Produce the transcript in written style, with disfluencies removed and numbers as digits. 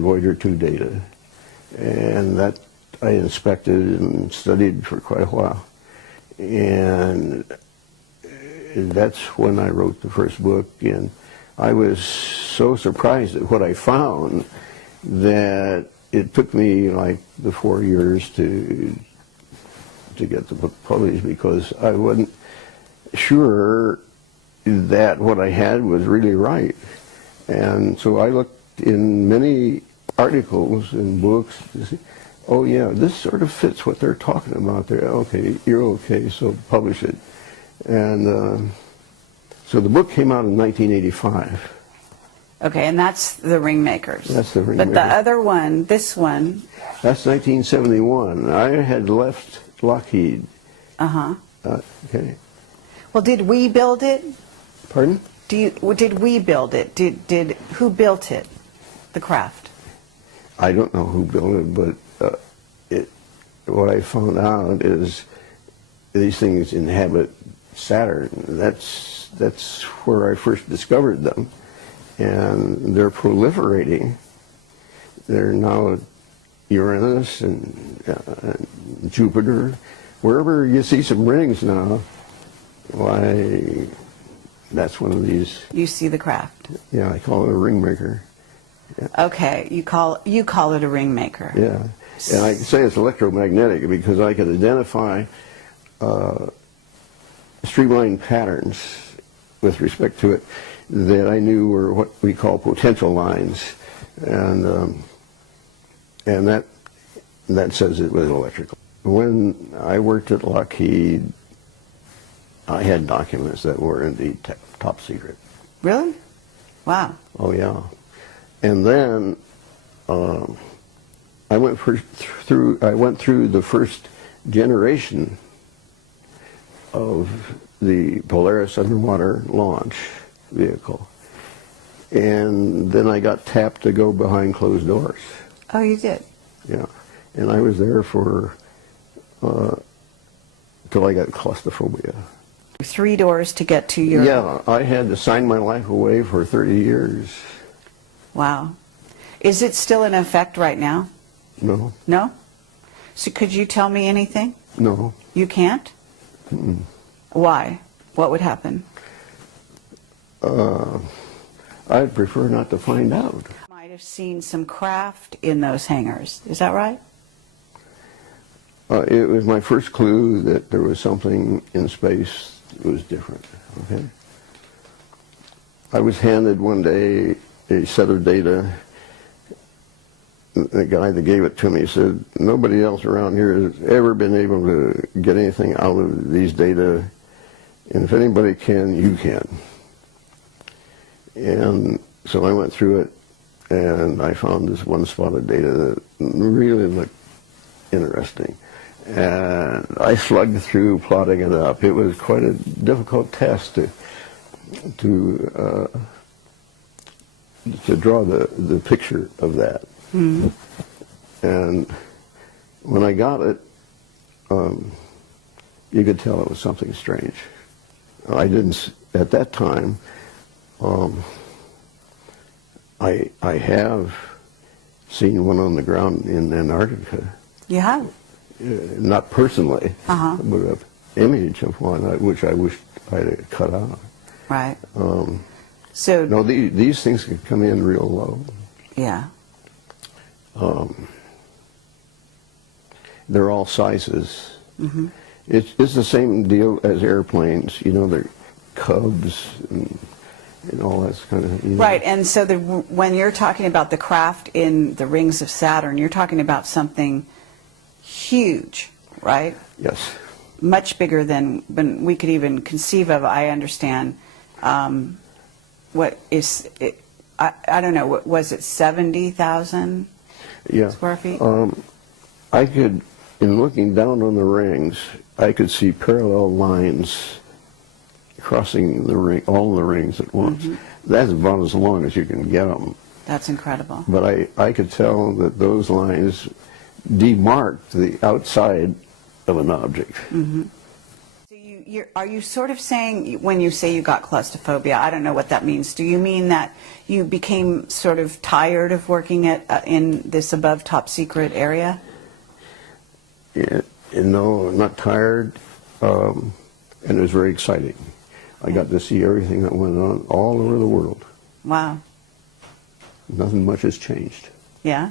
Voyager 2 data, and that I inspected and studied for quite a while, and that's when I wrote the first book. And I was so surprised at what I found that it took me like the 4 years to get the book published, because I wasn't sure that what I had was really right. And so I looked in many articles and books to see, oh yeah, this sort of fits what they're talking about there. Okay, you're okay, so publish it. And so the book came out in 1985. Okay, and that's the Ringmakers. That's the Ringmakers. But the other one, this one. That's 1971. I had left Lockheed. Uh-huh. Okay. Well, did we build it? Pardon? Did we build it? Who built it? The craft? I don't know who built it, but what I found out is these things inhabit Saturn. That's where I first discovered them, and they're proliferating. They're now Uranus and Jupiter. Wherever you see some rings now, why, that's one of these. You see the craft. Yeah, I call it a ringmaker. Yeah. Okay, you call it a Ringmaker. Yeah, and I can say it's electromagnetic because I could identify streamlined patterns with respect to it that I knew were what we call potential lines, and that says it was electrical. When I worked at Lockheed, I had documents that were indeed top secret. Really? Wow. Oh yeah. And then I went through the first generation of the Polaris underwater launch vehicle, and then I got tapped to go behind closed doors. Oh, you did? Yeah, and I was there for till I got claustrophobia. 3 doors to get to your... Yeah, I had to sign my life away for 30 years. Wow. Is it still in effect right now? No. No? So could you tell me anything? No. You can't? Mm-mm. Why? What would happen? I'd prefer not to find out. Might have seen some craft in those hangars. Is that right? It was my first clue that there was something in space that was different. Okay. I was handed one day a set of data. The guy that gave it to me said, nobody else around here has ever been able to get anything out of these data, and if anybody can, you can. And so I went through it, and I found this one spot of data that really looked interesting. And I slugged through plotting it up. It was quite a difficult task to draw the picture of that. Mm-hmm. And when I got it, you could tell it was something strange. I didn't, at that time, I have seen one on the ground in Antarctica. You have? Not personally, but an image of one which I wished I had cut out. Right. So no, these things can come in real low. Yeah. They're all sizes. Mm-hmm. It's the same deal as airplanes. You know, they're Cubs and all that kind of. You know. Right, and so when you're talking about the craft in the rings of Saturn, you're talking about something huge, right? Yes. Much bigger than we could even conceive of. I understand. What is it? I don't know. What was it? 70,000 square feet. I could, in looking down on the rings, I could see parallel lines crossing the ring, all the rings at once. Mm-hmm. That's about as long as you can get them. That's incredible. But I could tell that those lines demarked the outside of an object. Mm-hmm. So are you sort of saying, when you say you got claustrophobia, I don't know what that means. Do you mean that you became sort of tired of working in this above top secret area? Yeah, no, I'm not tired, and it was very exciting. I got to see everything that went on all over the world. Wow. Nothing much has changed. Yeah?